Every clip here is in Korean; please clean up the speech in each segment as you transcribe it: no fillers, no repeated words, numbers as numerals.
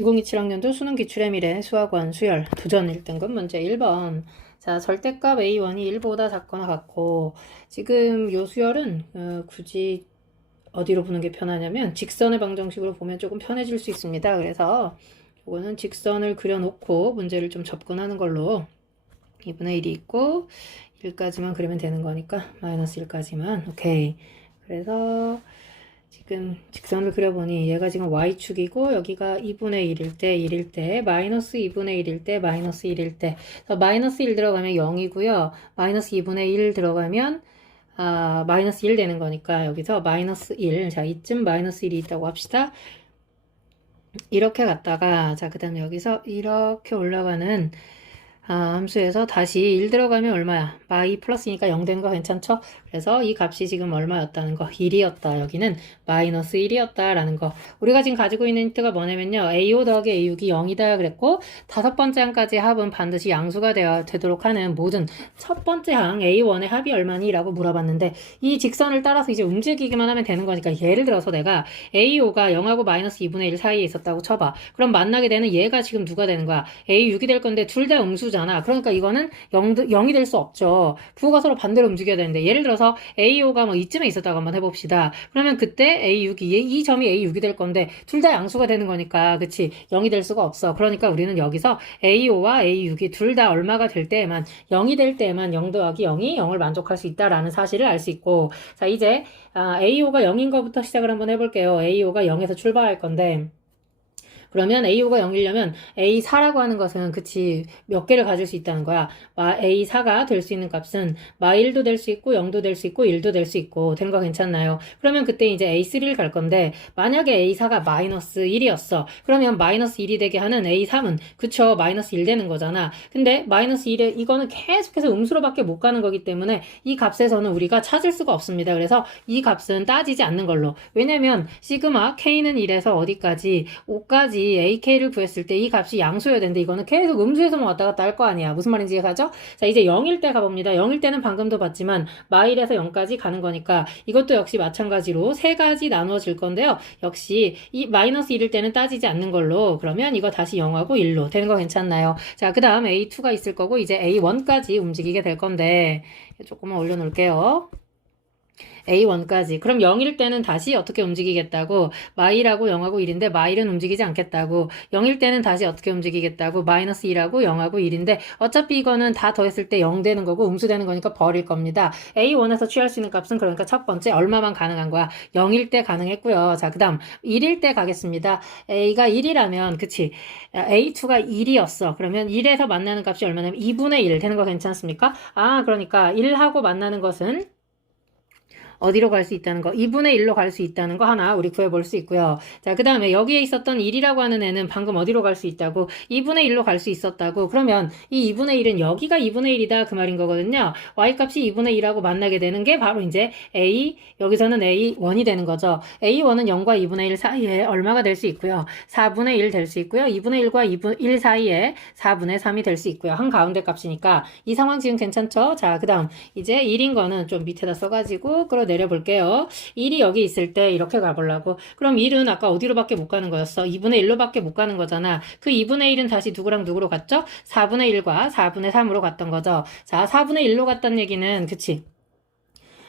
2027학년도 수능 기출의 미래 수학원 수열 도전 1등급 문제 1번. 자, 절대값 A1이 1보다 작거나 같고, 지금 요 수열은 굳이 어디로 보는 게 편하냐면 직선의 방정식으로 보면 조금 편해질 수 있습니다. 그래서 이거는 직선을 그려놓고 문제를 좀 접근하는 걸로 2분의 1이 있고 1까지만 그리면 되는 거니까 마이너스 1까지만. 오케이. 그래서 지금 직선을 그려보니 얘가 지금 y축이고 여기가 2분의 1일 때 1일 때 마이너스 2분의 1일 때 마이너스 1일 때 마이너스 1 들어가면 0이고요. 마이너스 2분의 1 들어가면 마이너스 1 되는 거니까 여기서 마이너스 1. 자, 이쯤 마이너스 1이 있다고 합시다. 이렇게 갔다가 자, 그 다음에 여기서 이렇게 올라가는 함수에서 다시 1 들어가면 얼마야? 마이 플러스니까 0 되는 거 괜찮죠? 그래서 이 값이 지금 얼마였다는 거? 1이었다. 여기는 마이너스 1이었다라는 거. 우리가 지금 가지고 있는 힌트가 뭐냐면요. A5 더하기 A6이 0이다 그랬고 다섯 번째 항까지 합은 반드시 양수가 되도록 하는 모든 첫 번째 항 A1의 합이 얼마니? 라고 물어봤는데 이 직선을 따라서 이제 움직이기만 하면 되는 거니까 예를 들어서 내가 A5가 0하고 마이너스 2분의 1 사이에 있었다고 쳐봐. 그럼 만나게 되는 얘가 지금 누가 되는 거야? A6이 될 건데 둘 다 음수잖아. 그러니까 이거는 0이 될 수 없죠. 부호가 서로 반대로 움직여야 되는데 예를 들어서 A5가 뭐 이쯤에 있었다고 한번 해봅시다. 그러면 그때 A6이 이 점이 A6이 될 건데 둘 다 양수가 되는 거니까 그치 0이 될 수가 없어. 그러니까 우리는 여기서 A5와 A6이 둘 다 얼마가 될 때에만 0이 될 때에만 0 더하기 0이 0을 만족할 수 있다라는 사실을 알 수 있고 자 이제 A5가 0인 것부터 시작을 한번 해볼게요. A5가 0에서 출발할 건데 그러면 A5가 0이려면 A4라고 하는 것은 그치 몇 개를 가질 수 있다는 거야. A4가 될 수 있는 값은 마1도 될 수 있고 0도 될 수 있고 1도 될 수 있고 되는 거 괜찮나요? 그러면 그때 이제 A3를 갈 건데 만약에 A4가 마이너스 1이었어. 그러면 마이너스 1이 되게 하는 A3은 그쵸 마이너스 1 되는 거잖아. 근데 마이너스 1에 이거는 계속해서 음수로밖에 못 가는 거기 때문에 이 값에서는 우리가 찾을 수가 없습니다. 그래서 이 값은 따지지 않는 걸로. 왜냐면 시그마 K는 1에서 어디까지 5까지 AK를 구했을 때 이 값이 양수여야 되는데 이거는 계속 음수에서만 왔다 갔다 할 거 아니야. 무슨 말인지 가죠? 자 이제 0일 때 가봅니다. 0일 때는 방금도 봤지만 마일에서 0까지 가는 거니까 이것도 역시 마찬가지로 세 가지 나누어질 건데요. 역시 이 마이너스 1일 때는 따지지 않는 걸로 그러면 이거 다시 0하고 1로 되는 거 괜찮나요? 자 그 다음 A2가 있을 거고 이제 A1까지 움직이게 될 건데 조금만 올려놓을게요. A1까지. 그럼 0일 때는 다시 어떻게 움직이겠다고? 마일하고 0하고 1인데 마일은 움직이지 않겠다고. 0일 때는 다시 어떻게 움직이겠다고? 마이너스 1하고 0하고 1인데 어차피 이거는 다 더했을 때 0 되는 거고 음수되는 거니까 버릴 겁니다. A1에서 취할 수 있는 값은 그러니까 첫 번째 얼마만 가능한 거야? 0일 때 가능했고요. 자, 그 다음 1일 때 가겠습니다. A가 1이라면 그치? A2가 1이었어. 그러면 1에서 만나는 값이 얼마냐면 2분의 1 되는 거 괜찮습니까? 그러니까 1하고 만나는 것은 어디로 갈 수 있다는 거 2분의 1로 갈 수 있다는 거 하나 우리 구해볼 수 있고요. 자, 그 다음에 여기에 있었던 1이라고 하는 애는 방금 어디로 갈 수 있다고 2분의 1로 갈 수 있었다고 그러면 이 2분의 1은 여기가 2분의 1이다 그 말인 거거든요. y값이 2분의 1하고 만나게 되는 게 바로 이제 a 여기서는 a1이 되는 거죠. a1은 0과 2분의 1 사이에 얼마가 될 수 있고요. 4분의 1 될 수 있고요. 2분의 1과 1 사이에 4분의 3이 될 수 있고요. 한가운데 값이니까 이 상황 지금 괜찮죠? 자, 그 다음 이제 1인 거는 좀 밑에다 써가지고 내려볼게요. 1이 여기 있을 때 이렇게 가보려고. 그럼 1은 아까 어디로밖에 못 가는 거였어? 2분의 1로밖에 못 가는 거잖아. 그 2분의 1은 다시 누구랑 누구로 갔죠? 4분의 1과 4분의 3으로 갔던 거죠. 자, 4분의 1로 갔다는 얘기는 그치?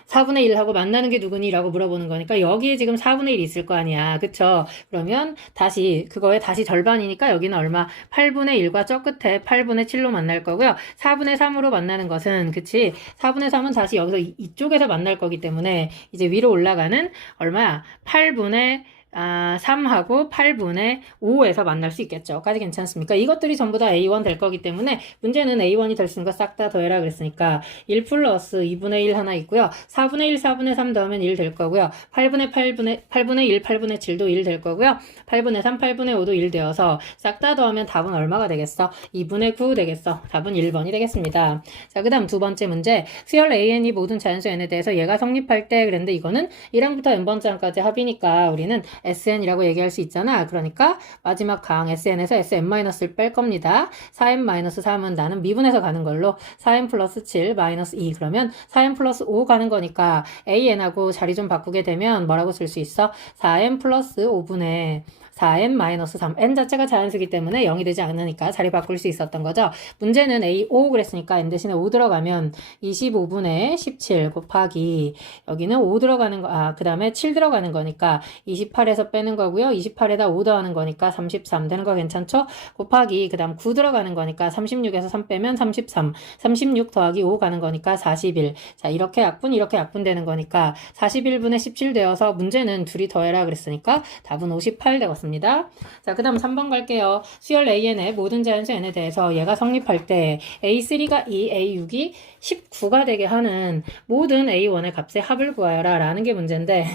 4분의 1하고 만나는 게 누구니? 라고 물어보는 거니까 여기에 지금 4분의 1이 있을 거 아니야. 그쵸? 그러면 다시 그거에 다시 절반이니까 여기는 얼마? 8분의 1과 저 끝에 8분의 7로 만날 거고요. 4분의 3으로 만나는 것은 그치? 4분의 3은 다시 여기서 이쪽에서 만날 거기 때문에 이제 위로 올라가는 얼마야? 8분의 3하고 8분의 5에서 만날 수 있겠죠. 까지 괜찮습니까? 이것들이 전부 다 A1 될 거기 때문에 문제는 A1이 될 수 있는 거 싹 다 더해라 그랬으니까 1 플러스 2분의 1 하나 있고요. 4분의 1, 4분의 3 더하면 1 될 거고요. 8분의 1, 8분의 7도 1 될 거고요. 8분의 3, 8분의 5도 1 되어서 싹 다 더하면 답은 얼마가 되겠어? 2분의 9 되겠어. 답은 1번이 되겠습니다. 자, 그 다음 두 번째 문제. 수열 AN이 모든 자연수 N에 대해서 얘가 성립할 때 그랬는데 이거는 1항부터 N번째 항까지 합이니까 우리는 SN이라고 얘기할 수 있잖아. 그러니까 마지막 강 SN에서 SN-를 뺄 겁니다. 4n-3은 나는 미분해서 가는 걸로 4n 플러스 7 마이너스 2 그러면 4n 플러스 5 가는 거니까 AN하고 자리 좀 바꾸게 되면 뭐라고 쓸 수 있어? 4n 플러스 5분의 4n-3. n 자체가 자연수기 때문에 0이 되지 않으니까 자리 바꿀 수 있었던 거죠. 문제는 A5 그랬으니까 n 대신에 5 들어가면 25분의 17 곱하기 여기는 5 들어가는 거, 그 다음에 7 들어가는 거니까 28에서 빼는 거고요. 28에다 5 더하는 거니까 33 되는 거 괜찮죠? 곱하기 그 다음 9 들어가는 거니까 36에서 3 빼면 33, 36 더하기 5 가는 거니까 41. 자, 이렇게 약분 되는 거니까 41분의 17 되어서 문제는 둘이 더해라 그랬으니까 답은 58 되었습니다. 자, 그 다음 3번 갈게요. 수열 AN의 모든 자연수 N에 대해서 얘가 성립할 때 A3가 2, A6이 19가 되게 하는 모든 A1의 값의 합을 구하여라 라는 게 문제인데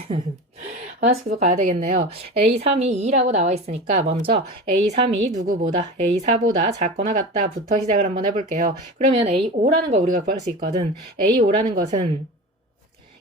하나씩 계속 가야 되겠네요. A3이 2라고 나와 있으니까 먼저 A3이 누구보다 A4보다 작거나 같다부터 시작을 한번 해볼게요. 그러면 A5라는 거 우리가 구할 수 있거든. A5라는 것은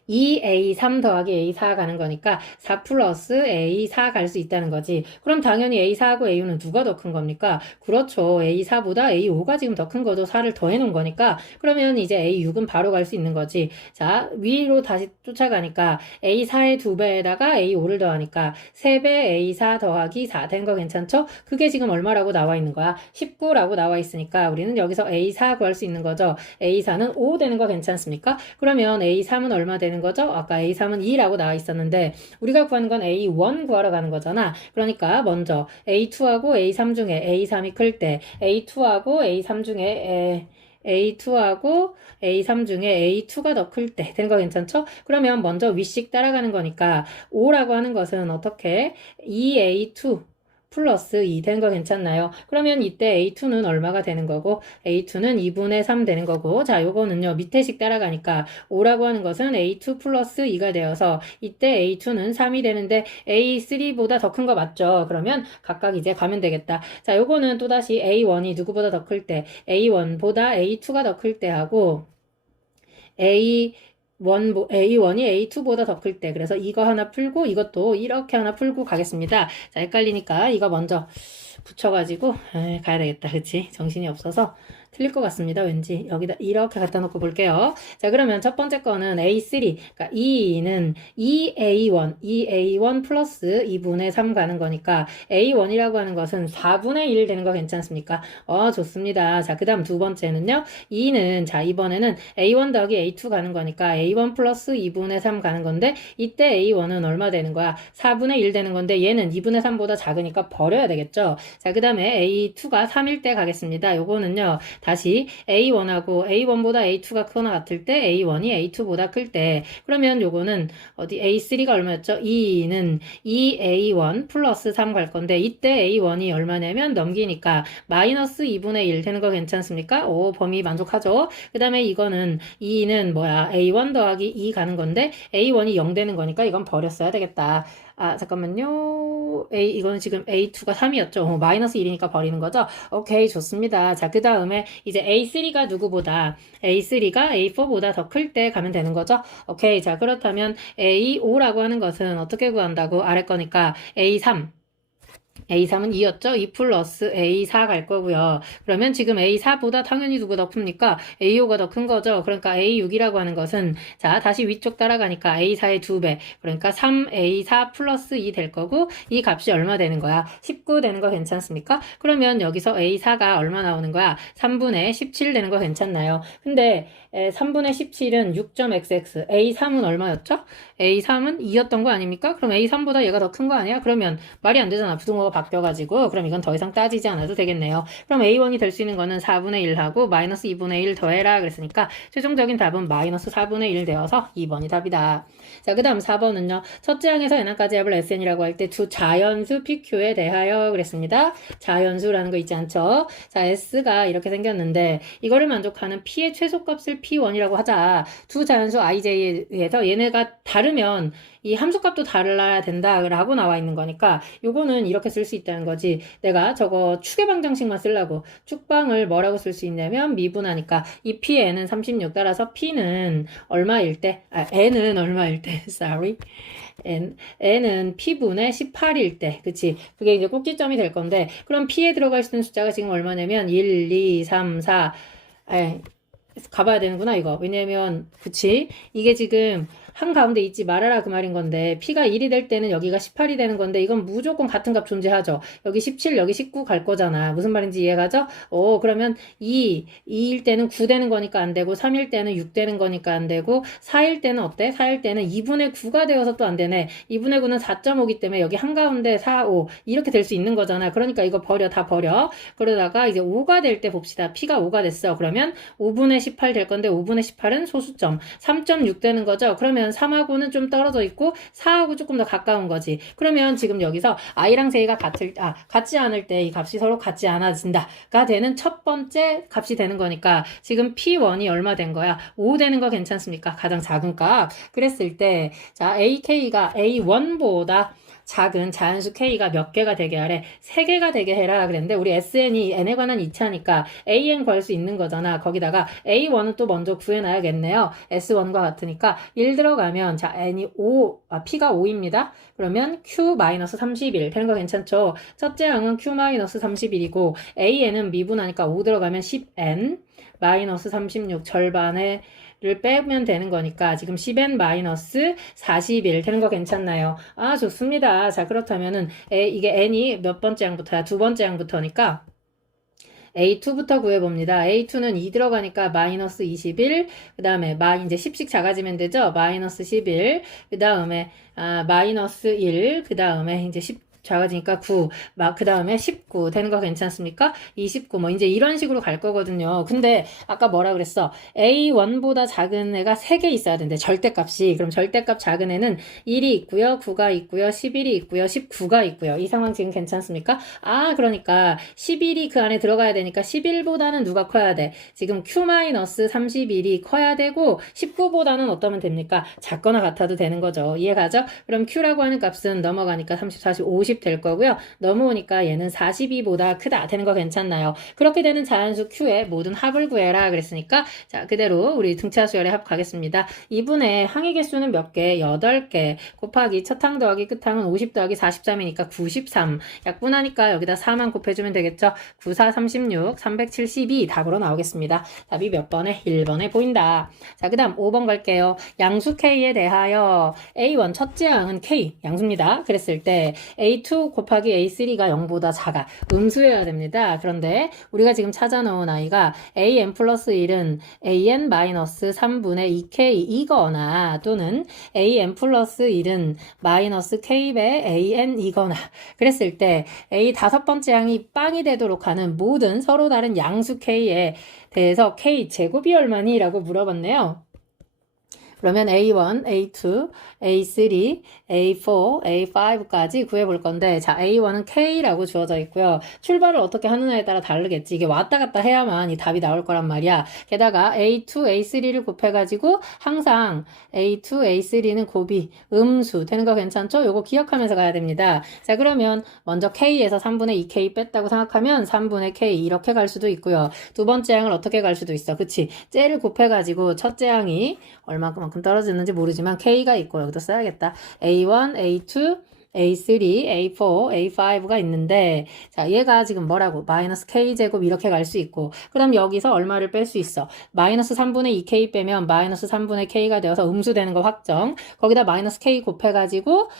2A3 더하기 A4 가는 거니까 4 플러스 A4 갈 수 있다는 거지. 그럼 당연히 A4하고 A5는 누가 더 큰 겁니까? 그렇죠. A4보다 A5가 지금 더 큰 거죠. 4를 더해 놓은 거니까. 그러면 이제 A6은 바로 갈 수 있는 거지. 자, 위로 다시 쫓아가니까 A4의 2배에다가 A5를 더하니까 3배 A4 더하기 4 된 거 괜찮죠? 그게 지금 얼마라고 나와 있는 거야? 19라고 나와 있으니까 우리는 여기서 A4 구할 수 있는 거죠. A4는 5 되는 거 괜찮습니까? 그러면 A3은 얼마 되는 거죠? 아까 A3은 2라고 나와 있었는데 우리가 구하는 건 A1 구하러 가는 거잖아. 그러니까 먼저 A2하고 A3 중에 A3이 클 때 A2하고 A3 중에 A2하고 A3 중에 A2가 더 클 때 되는 거 괜찮죠? 그러면 먼저 위씩 따라가는 거니까 5라고 하는 것은 어떻게 2A2 플러스 2 되는 거 괜찮나요? 그러면 이때 A2는 얼마가 되는 거고 A2는 2분의 3 되는 거고 자 요거는요 밑에씩 따라가니까 5라고 하는 것은 A2 플러스 2가 되어서 이때 A2는 3이 되는데 A3보다 더 큰 거 맞죠? 그러면 각각 이제 가면 되겠다. 자 요거는 또다시 A1이 누구보다 더 클 때 A1보다 A2가 더 클 때 하고 A1이 A2보다 더 클 때. 그래서 이거 하나 풀고 이것도 이렇게 하나 풀고 가겠습니다. 자, 헷갈리니까 이거 먼저 붙여가지고 가야 되겠다. 그치? 정신이 없어서 틀릴 것 같습니다. 왠지 여기다 이렇게 갖다 놓고 볼게요. 자, 그러면 첫 번째 거는 A3, 그러니까 2는 2A1 플러스 2분의 3 가는 거니까 A1이라고 하는 것은 4분의 1 되는 거 괜찮습니까? 좋습니다. 자, 그 다음 두 번째는요. 2는 자, 이번에는 A1 더하기 A2 가는 거니까 A1 플러스 2분의 3 가는 건데 이때 A1은 얼마 되는 거야? 4분의 1 되는 건데 얘는 2분의 3보다 작으니까 버려야 되겠죠? 자, 그 다음에 A2가 3일 때 가겠습니다. 요거는요. 다시 A1하고 A1보다 A2가 크거나 같을 때 A1이 A2보다 클 때 그러면 요거는 어디 A3가 얼마였죠? 2는 2A1 플러스 3 갈 건데 이때 A1이 얼마냐면 넘기니까 마이너스 2분의 1 되는 거 괜찮습니까? 오 범위 만족하죠? 그 다음에 이거는 2는 뭐야? A1 더하기 2 가는 건데 A1이 0 되는 거니까 이건 버렸어야 되겠다. 잠깐만요. 이거는 지금 A2가 3이었죠. 마이너스 1이니까 버리는 거죠. 오케이, 좋습니다. 자, 그 다음에 이제 A3가 누구보다, A3가 A4보다 더 클 때 가면 되는 거죠. 오케이, 자, 그렇다면 A5라고 하는 것은 어떻게 구한다고? 아래 거니까 A3은 2였죠? 2 플러스 A4 갈 거고요. 그러면 지금 A4보다 당연히 누가 더 큽니까? A5가 더 큰 거죠? 그러니까 A6이라고 하는 것은 자 다시 위쪽 따라가니까 A4의 2배 그러니까 3A4 플러스 2 될 거고 이 값이 얼마 되는 거야? 19 되는 거 괜찮습니까? 그러면 여기서 A4가 얼마 나오는 거야? 3분의 17 되는 거 괜찮나요? 근데 3분의 17은 6.xx A3은 얼마였죠? A3은 2였던 거 아닙니까? 그럼 A3보다 얘가 더 큰 거 아니야? 그러면 말이 안 되잖아. 부등호가 바뀌어가지고 그럼 이건 더 이상 따지지 않아도 되겠네요. 그럼 A1이 될 수 있는 거는 4분의 1하고 마이너스 2분의 1 더해라 그랬으니까 최종적인 답은 마이너스 4분의 1 되어서 2번이 답이다. 자, 그 다음 4번은요. 첫째 항에서 n항까지 합을 SN이라고 할 때 두 자연수 PQ에 대하여 그랬습니다. 자연수라는 거 있지 않죠? 자, S가 이렇게 생겼는데 이거를 만족하는 P의 최소값을 P1이라고 하자. 두 자연수 IJ에 의해서 얘네가 다르면 이 함수값도 달라야 된다라고 나와 있는 거니까 요거는 이렇게 쓸 수 있다는 거지. 내가 저거 축의 방정식만 쓰려고 축방을 뭐라고 쓸 수 있냐면 미분하니까 이 Pn은 36 따라서 P는 얼마일 때? N은 얼마일 때? Sorry. N은 P분의 18일 때. 그치? 그게 이제 꼭지점이 될 건데 그럼 P에 들어갈 수 있는 숫자가 지금 얼마냐면 1, 2, 3, 4 가봐야 되는구나 이거. 왜냐면 그치? 이게 지금 한가운데 있지 말아라 그 말인 건데 P가 1이 될 때는 여기가 18이 되는 건데 이건 무조건 같은 값 존재하죠. 여기 17, 여기 19 갈 거잖아. 무슨 말인지 이해가죠? 그러면 2일 때는 9 되는 거니까 안 되고 3일 때는 6 되는 거니까 안 되고 4일 때는 어때? 4일 때는 2분의 9가 되어서 또 안 되네. 2분의 9는 4.5기 때문에 여기 한가운데 4, 5 이렇게 될 수 있는 거잖아. 그러니까 이거 버려, 다 버려. 그러다가 이제 5가 될 때 봅시다. P가 5가 됐어. 그러면 5분의 18 될 건데 5분의 18은 소수점 3.6 되는 거죠. 그러면 3하고는 좀 떨어져 있고 4하고 조금 더 가까운 거지. 그러면 지금 여기서 i랑 j가 같지 않을 때 이 값이 서로 같지 않아진다가 되는 첫 번째 값이 되는 거니까 지금 P1이 얼마 된 거야? 5 되는 거 괜찮습니까? 가장 작은 값. 그랬을 때 자, AK가 A1보다 작은 자연수 K가 몇 개가 되게 하래? 3개가 되게 해라 그랬는데 우리 SN이 n에 관한 이차니까 AN 구할 수 있는 거잖아. 거기다가 A1은 또 먼저 구해놔야겠네요. S1과 같으니까 1 들어가면 자 N이 P가 5입니다. 그러면 Q-31 되는 거 괜찮죠? 첫째 항은 Q-31이고 AN은 미분하니까 5 들어가면 10N 마이너스 36 절반에 를 빼면 되는 거니까 지금 10n-41 되는 거 괜찮나요? 좋습니다. 자, 그렇다면은 이게 n이 몇 번째 항부터야? 두 번째 항부터니까 A2부터 구해봅니다. A2는 2 들어가니까 마이너스 21, 그 다음에 이제 10씩 작아지면 되죠? 마이너스 11, 그 다음에 마이너스 1, 그 다음에 이제 10 작아지니까 9, 그 다음에 19 되는 거 괜찮습니까? 29 뭐 이제 이런 식으로 갈 거거든요. 근데 아까 뭐라 그랬어? A1보다 작은 애가 3개 있어야 된대. 절대값이. 그럼 절대값 작은 애는 1이 있고요. 9가 있고요. 11이 있고요. 19가 있고요. 이 상황 지금 괜찮습니까? 그러니까 11이 그 안에 들어가야 되니까 11보다는 누가 커야 돼? 지금 Q-31이 커야 되고 19보다는 어떠면 됩니까? 작거나 같아도 되는 거죠. 이해가죠? 그럼 Q라고 하는 값은 넘어가니까 30, 40, 50 될 거고요. 넘어오니까 얘는 42보다 크다 되는 거 괜찮나요? 그렇게 되는 자연수 Q의 모든 합을 구해라 그랬으니까 자 그대로 우리 등차 수열의 합 가겠습니다. 2분의 항의 개수는 몇 개? 8개 곱하기 첫 항 더하기 끝 항은 50 더하기 43이니까 93 약분하니까 여기다 4만 곱해주면 되겠죠? 9, 4, 36, 372 답으로 나오겠습니다. 답이 몇 번에? 1번에 보인다. 자 그 다음 5번 갈게요. 양수 K에 대하여 A1 첫째 항은 K 양수입니다. 그랬을 때 A2 곱하기 A3가 0보다 작아. 음수여야 됩니다. 그런데 우리가 지금 찾아 놓은 아이가 AN 플러스 1은 AN 마이너스 3분의 2K이거나 또는 AN 플러스 1은 마이너스 K배 AN이거나 그랬을 때 A 다섯 번째 항이 빵이 되도록 하는 모든 서로 다른 양수 K에 대해서 K 제곱이 얼마니? 라고 물어봤네요. 그러면 A1, A2, A3, A4, A5까지 구해볼 건데 자 A1은 K라고 주어져 있고요. 출발을 어떻게 하느냐에 따라 다르겠지. 이게 왔다 갔다 해야만 이 답이 나올 거란 말이야. 게다가 A2, A3를 곱해가지고 항상 A2, A3는 곱이 음수 되는 거 괜찮죠? 요거 기억하면서 가야 됩니다. 자 그러면 먼저 K에서 3분의 2K 뺐다고 생각하면 3분의 K 이렇게 갈 수도 있고요. 두 번째 항을 어떻게 갈 수도 있어. 그치? 째를 곱해가지고 첫째 항이 얼마만큼 떨어지는지 모르지만 K가 있고 여기도 써야겠다. A1, A2, A3, A4, A5가 있는데 자 얘가 지금 뭐라고? 마이너스 K제곱 이렇게 갈 수 있고 그럼 여기서 얼마를 뺄 수 있어? 마이너스 3분의 2K 빼면 마이너스 3분의 K가 되어서 음수되는 거 확정. 거기다 마이너스 K 곱해가지고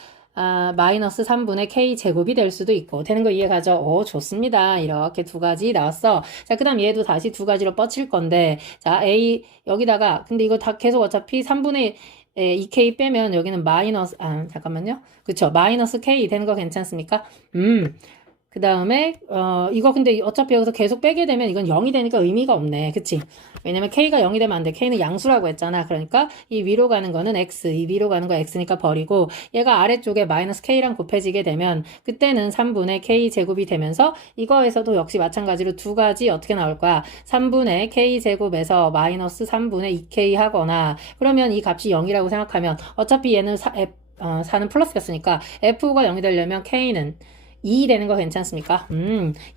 마이너스 3분의 K제곱이 될 수도 있고 되는 거 이해가죠? 좋습니다. 이렇게 두 가지 나왔어. 자, 그 다음 얘도 다시 두 가지로 뻗칠 건데 자, A 여기다가 근데 이거 다 계속 어차피 3분의 2K 빼면 여기는 마이너스 잠깐만요. 그쵸? 마이너스 K 되는 거 괜찮습니까? 그 다음에 이거 근데 어차피 여기서 계속 빼게 되면 이건 0이 되니까 의미가 없네. 그치? 왜냐면 K가 0이 되면 안 돼. K는 양수라고 했잖아. 그러니까 이 위로 가는 거는 X, 이 위로 가는 거 X니까 버리고 얘가 아래쪽에 마이너스 K랑 곱해지게 되면 그때는 3분의 K 제곱이 되면서 이거에서도 역시 마찬가지로 두 가지 어떻게 나올 거야? 3분의 K 제곱에서 마이너스 3분의 2K 하거나 그러면 이 값이 0이라고 생각하면 어차피 얘는 4는 플러스였으니까 F가 0이 되려면 K는 2 되는 거 괜찮습니까?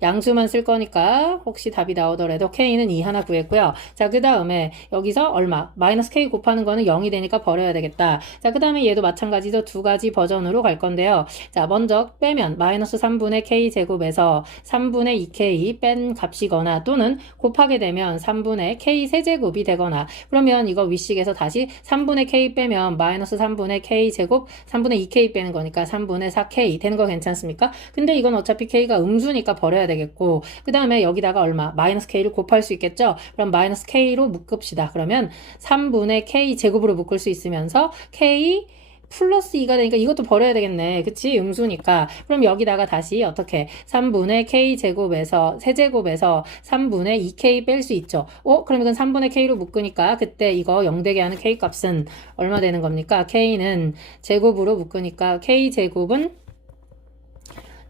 양수만 쓸 거니까 혹시 답이 나오더라도 K는 2 하나 구했고요. 자, 그 다음에 여기서 얼마? 마이너스 K 곱하는 거는 0이 되니까 버려야 되겠다. 자, 그 다음에 얘도 마찬가지로 두 가지 버전으로 갈 건데요. 자, 먼저 빼면 마이너스 3분의 K 제곱에서 3분의 2K 뺀 값이거나 또는 곱하게 되면 3분의 K 세제곱이 되거나 그러면 이거 위식에서 다시 3분의 K 빼면 마이너스 3분의 K 제곱 3분의 2K 빼는 거니까 3분의 4K 되는 거 괜찮습니까? 근데 이건 어차피 K가 음수니까 버려야 되겠고 그 다음에 여기다가 얼마? 마이너스 K를 곱할 수 있겠죠? 그럼 마이너스 K로 묶읍시다. 그러면 3분의 K 제곱으로 묶을 수 있으면서 K 플러스 2가 되니까 이것도 버려야 되겠네. 그치? 음수니까. 그럼 여기다가 다시 어떻게 3분의 K제곱에서 세제곱에서 3분의 2K 뺄 수 있죠. 그럼 이건 3분의 K로 묶으니까 그때 이거 0되게 하는 K 값은 얼마 되는 겁니까? K는 제곱으로 묶으니까 K제곱은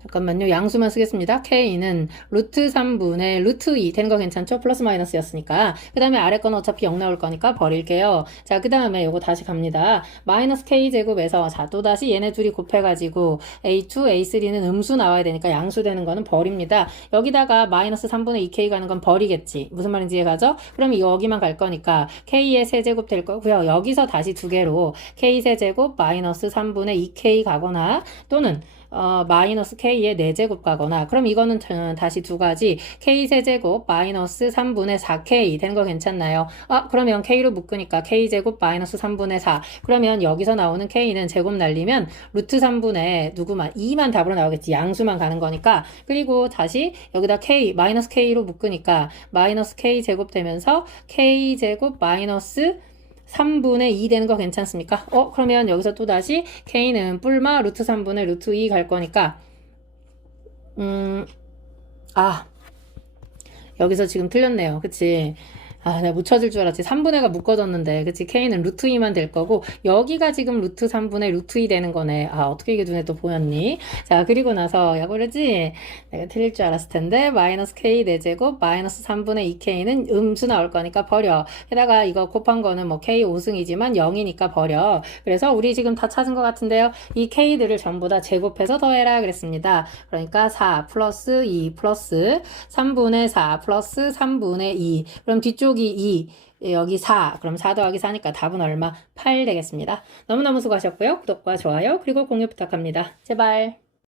잠깐만요. 양수만 쓰겠습니다. K는 루트 3분의 루트 2 되는 거 괜찮죠? 플러스 마이너스였으니까. 그 다음에 아래 거는 어차피 0 나올 거니까 버릴게요. 자, 그 다음에 요거 다시 갑니다. 마이너스 K제곱에서 자, 또다시 얘네 둘이 곱해가지고 A2, A3는 음수 나와야 되니까 양수 되는 거는 버립니다. 여기다가 마이너스 3분의 2K 가는 건 버리겠지. 무슨 말인지 이해가죠? 그럼 여기만 갈 거니까 K의 세제곱 될 거고요. 여기서 다시 두 개로 K 세제곱 마이너스 3분의 2K 가거나 또는 마이너스 K의 4제곱 가거나 그럼 이거는 다시 두 가지 K세제곱 마이너스 3분의 4K 되는 거 괜찮나요? 그러면 K로 묶으니까 K제곱 마이너스 3분의 4 그러면 여기서 나오는 K는 제곱 날리면 루트 3분의 누구만 2만 답으로 나오겠지. 양수만 가는 거니까 그리고 다시 여기다 K 마이너스 K로 묶으니까 마이너스 K제곱 되면서 K제곱 마이너스 3분의 2 되는 거 괜찮습니까? 그러면 여기서 또 다시 K는 뿔마 루트 3분의 루트 2 갈 거니까 여기서 지금 틀렸네요. 그치? 내가 못 찾을 줄 알았지. 3분의 가 묶어졌는데, 그치? K는 루트 2만 될 거고, 여기가 지금 루트 3분의 루트 2 되는 거네. 어떻게 이게 눈에 또 보였니? 자, 그리고 나서, 야, 그러지? 내가 틀릴 줄 알았을 텐데, 마이너스 K 4제곱, 마이너스 3분의 2K는 음수 나올 거니까 버려. 게다가 이거 곱한 거는 뭐 K 5승이지만 0이니까 버려. 그래서 우리 지금 다 찾은 것 같은데요. 이 K들을 전부 다 제곱해서 더해라 그랬습니다. 그러니까 4 플러스 2 플러스 3분의 4 플러스 3분의 2. 그럼 뒤쪽이 2, 여기 4. 그럼 4 더하기 4니까 답은 얼마? 8 되겠습니다. 너무너무 수고하셨고요. 구독과 좋아요 그리고 공유 부탁합니다. 제발.